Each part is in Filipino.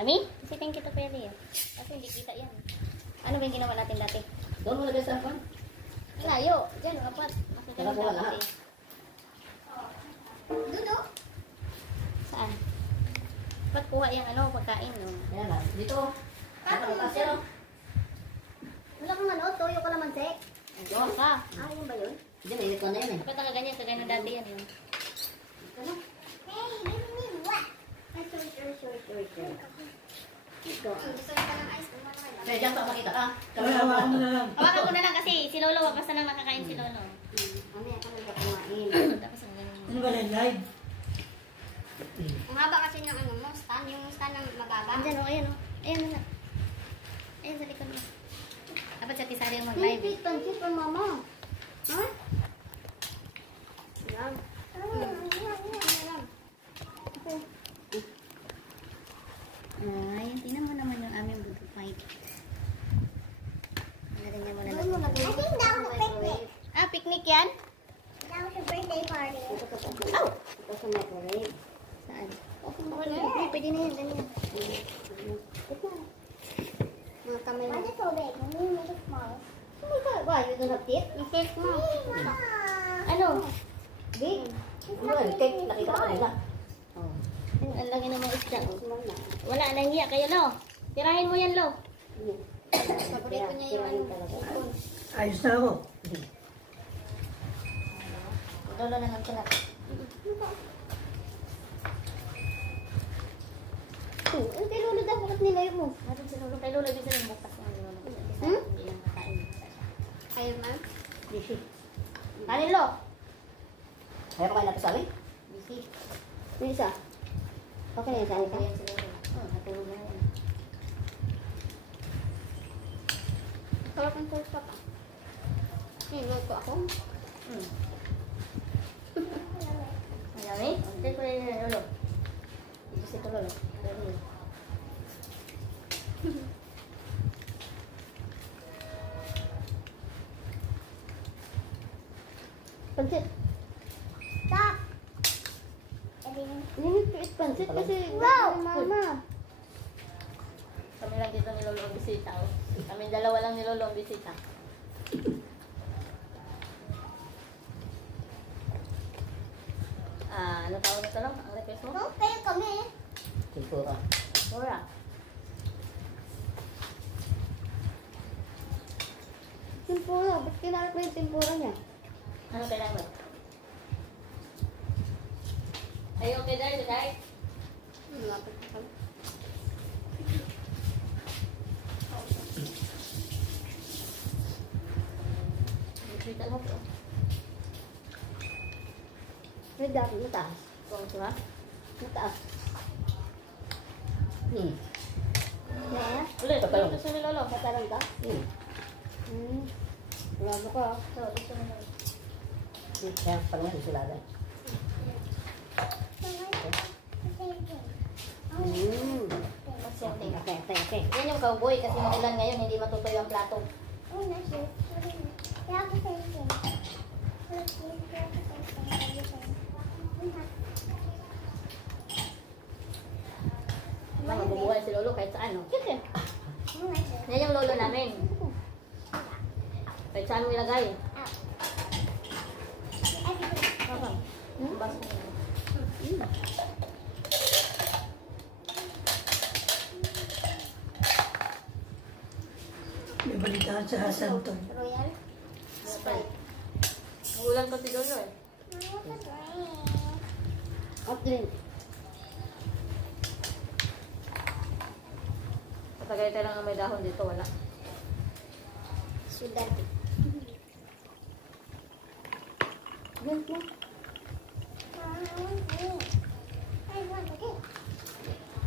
Yummy? Isipin kita Kuya Leo. Kasi hindi kita yan. Ano ba yung ginawa natin dati? Doon mo lagay sa hapon? Layo. Diyan, apat. Kaya ko wala. Dudo. Saan? Ba't kuha yung ano, pagkain? No? Ayan lang. Dito. Wala kang ano, toyo ka naman, Sek. Ayun ka. Ah, yun ba yun? Hindi, may ito na yan eh. Ba't nakaganyan? Kagano dati yan yun. Ano? Hey, give me what? Sure. Ito. Gusto ka ng ice cream? Kaya dyan pa makita ka. Hawakan ko na lang kasi si Lolo, wag basta nang nakakain si Lolo. Mamaya ka nang kumain. Tapos ang ganyan. Ano ba live? Ang haba kasi ng ano mo, stand. Yung stand na mababa. Andyan o, ayan o. Ayan na. Ayan sa likod mo. Dapat sa tisari ang mag-live. Pansit, pansit pa mama. Ha? Yan. Ay, tingnan mo naman yung aming buto fight. Ganyan mo na Doon mo lang. lagay. I think that was a picnic. Ah, picnic yan? That was a birthday party. Oh! Ito sa microwave. Saan? Okay, pwede na yan. Ganyan. Mga kamay Why mo. is it so big? When you make it small. Oh my God, why? You don't have teeth? Yung cake mo. Ano? Big. Ano, cake. Nakita ka nila. Oh. Ang laki ng mga isda. Oh. Small na. Wala, nahiya kayo, Lo. Tirahin mo yan, Lo. Paborito niya yung ano. Ayos na ako. Lolo na lang sila. Ang kay Lolo daw, bakit nilayo mo? Natin si Lolo. Kay Lolo, bisa rin bukas ng Lolo. Hmm? Hindi lang kakain. Ayaw man. Busy. Kanin, Lo. Kaya pa kayo natin sa amin? Busy. Yung isa. Okay na yung saan ka? Ayan si Lolo. Natulog na yan. Sarap ang sauce pa pa. Luto ako. Marami? Okay, ko rin yung Lolo. Busy ko, Lolo. Lolo. Pansit. Stop. You need to eat pansit kasi Wow! mama. Kami lang dito ni Lolo ang bisita. Oh. Kami dalawa lang ni Lolo ang bisita. Ano tawag nito lang? Ang request mo? Don't fail kami. Kultura. Sura. Tempura. Ba't kinarap mo yung tempura niya? Ano kailangan mo? Are you okay there, guys? Malapit ka pala. Bisita mo po. May dami, mataas. Kung siya? Mataas. Yeah. Ulit. Tatalon. Gusto ni Lolo. Matalang ka? Wala mo ka. So, gusto ni Lolo. Kaya pag nga isulada. Magsiyente. Okay. Yan yung cowboy kasi maulan ngayon, hindi matutoy ang plato. Oh, nice. Yeah, the same thing. Mabubuhay si Lolo kahit saan, no? Sige. Yan yung Lolo namin. Kahit saan mo ilagay. Bas mo yan. May balitaan sa Santon. Royal? Sprite. Ulan pa si Lolo eh. Hot drink. Patagay lang ang may dahon dito, wala. Sugar. Drink mo.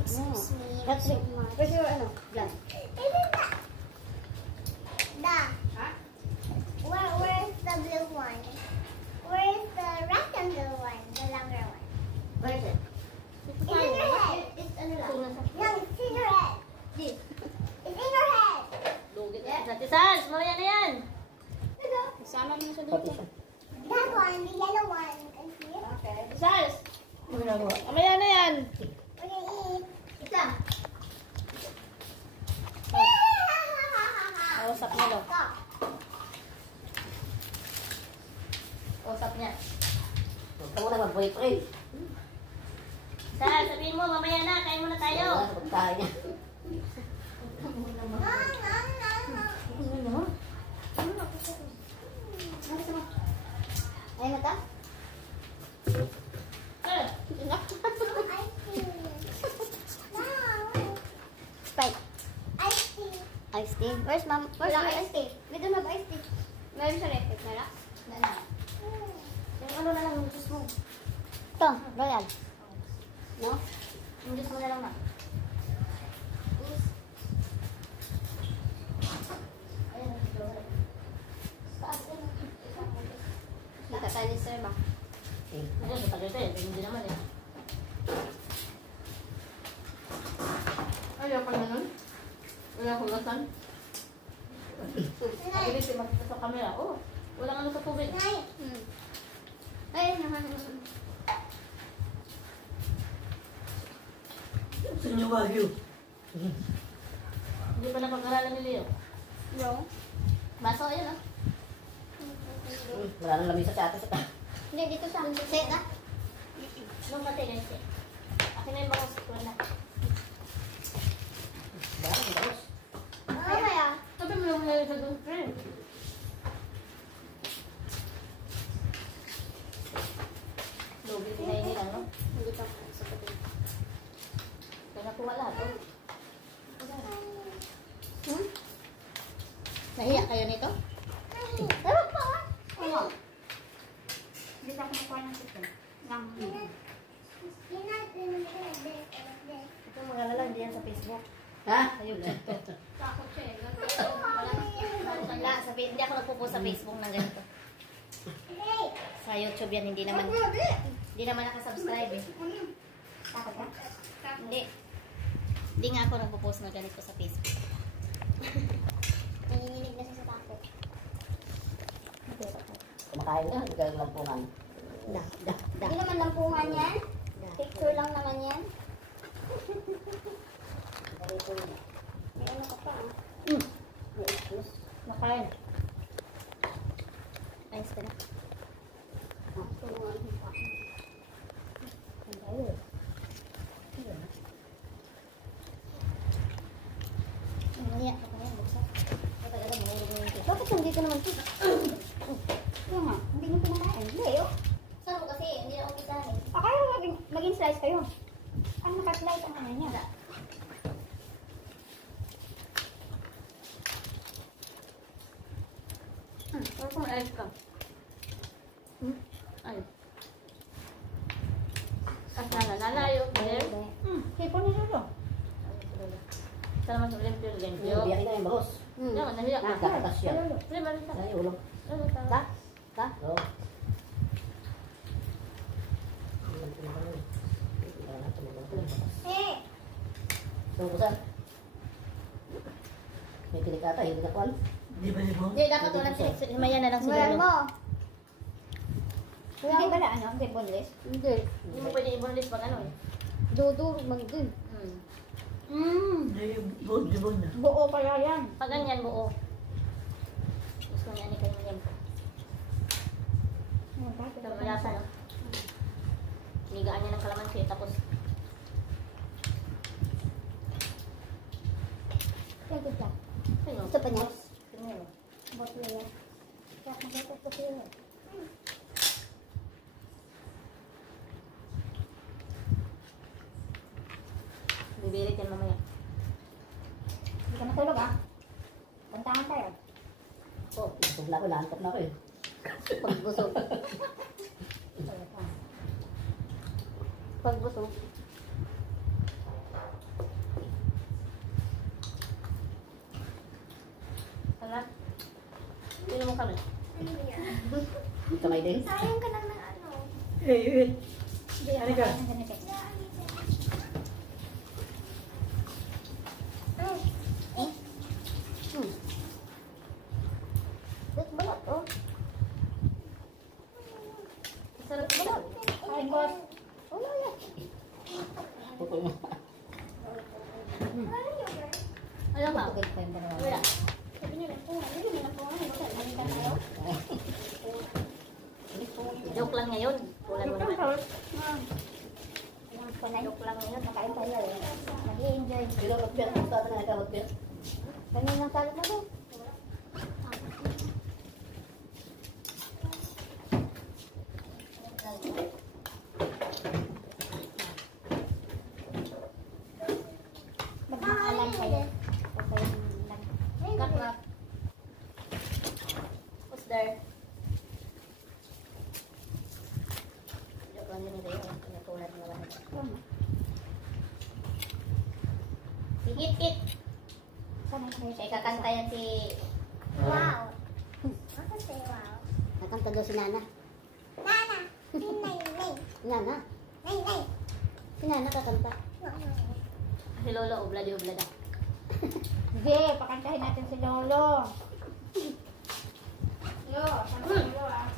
Excuse me. Hot drink. Kasi yung ano? Glass. Isn't that? Where's the blue one? Where's the rectangle one? The longer one? Where is it? It's in your head. It's ano lang? No, it's in your head. This. It's in your head. Lugit na. Sa Tisans, mamaya na yan. Sama mo na siya Pati dito. siya. That one, the yellow one. And here. Okay. 'Tisans, Ano ginagawa? mamaya na yan. We're gonna eat. Isa. tayo niya. Ayaw mo ta? Sprite. Iced tea. Where's mom? Where's my iced tea? We don't have iced tea. Meron sa record, meron? Wala. Yung ano na lang, yung juice mo. Ito, Royal. No? Yung juice mo na lang na. Kita tayo ni sir ba? Ayun, sa tagal tayo. Hindi naman eh. Ayaw pa na nun? Wala hulasan? Ay, si makita sa camera. Oh, walang ano sa tubig. Ay, naman. Sa inyo Wagyu. Hindi pa napag-aralan ni Leo. Yung? Baso, ayun ah. Wala nang lamisa sa atin sa Hindi, dito sa akin. Set ah. Nung mati, guys. Akin na yung bangos ko na. Baka, ang bangos. Mamaya. Sabi mo yung lalagay sa doon, friend. Lugi, pinahingi lang, no? Hindi pa ako sa patin. Kaya nakuha lahat, oh. Nahiya kayo nito? Ewan pa ah. Oo. Hindi pa ako nakuha ng chicken. Ito mag-alala, hindi yan sa Facebook. Ha? Ayun. Takot siya eh. Wala, hindi ako nagpo-post sa Facebook ng ganito. Sa YouTube yan, hindi naman nakasubscribe eh. Takot ka? Hindi. Hindi nga ako nagpo-post ng ganito sa Facebook. Nanginginig na siya sa takot. Kumakain na, hindi ka lampungan. Hindi naman lampungan yan. Picture lang naman yan. May ano ka pa ah. Makain. Ayos ka na. Tulungan mo pa. Nangiya ka pa yan, buksan. Talaga, mahulog mo yung cake. Bakit nandito naman ito? Kaya nga, hindi nyo pinakain. Hindi oh. Saan mo kasi, hindi na ako kisahin. Akala mo maging slice kayo. Ang nakaslice ang ano niya. Ano kung ayos ka? Ay. As nalalayo. Sipon niyo ito. Sana mas limpyo. Biyakin na yung bahos. Yan, nahiya ka. Nakatas siya. Pre, marita. Ay, ulo. Ta? Ta? Oo. Eh! So, kusan? May pilik ata, hindi na kuwan. Di ba ni mo? Hindi, dapat walang silik. Himaya na lang Wala siguro. mo. Hindi ba na ano? Hindi boneless? Hindi. Hindi mo pwede i-boneless pag ano eh. Dudurog magdun. Hindi, di ba na? Buo kaya yan. Pag ganyan buo. Gusto niya ni kayo manyan po. Ito, malasa no? Nigaan niya ng kalamansi tapos Thank you, Jack. ayun. Ito pa niya? Tingnan mo. Bot mo yan. Jack, magatot ko sa'yo. Bibirit yan mamaya. Hindi ka matulog ah. Puntahan tayo. Oh, busog na ako, naantok na ako eh. Pag busog. Pag busog. Anak, sino mo kami? Kamay din. Sayang ka lang ng ano. Eh, eh. Hindi, Ano ka? ang ganito. Ba't balat, oh? Sarap ba? Ay, boss. Wala yan. Ayaw ka? Pagod pa yung dalawa. Wala. Sabi niyo, hindi mo na po. Hindi ka tayo. Joke lang ngayon. Kulan mo naman. Joke lang ngayon. Nakain tayo. Nag-i-enjoy Bilo root beer. Paano na nagka root beer? Ganyan lang salad mo doon. Magmakalan kayo. Huwag kayong Cut map. Who's there? Joke lang yun ito yun. Pinatulad mo lang. Si Hit Hit. Sana kayo. Kaya kakanta yan si... Wow. Ako say wow. Nakanta daw si Nana. Nana. Nay, nay. Nana? Nay, nay. Si Nana kakanta. Si Lolo, ublad-ublad. Sige, pakantahin natin si Lolo. Yo, sana si Lolo ah.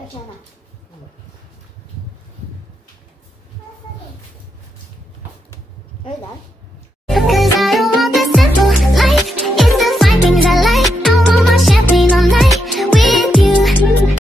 Ay, siya na. Ay, dahil?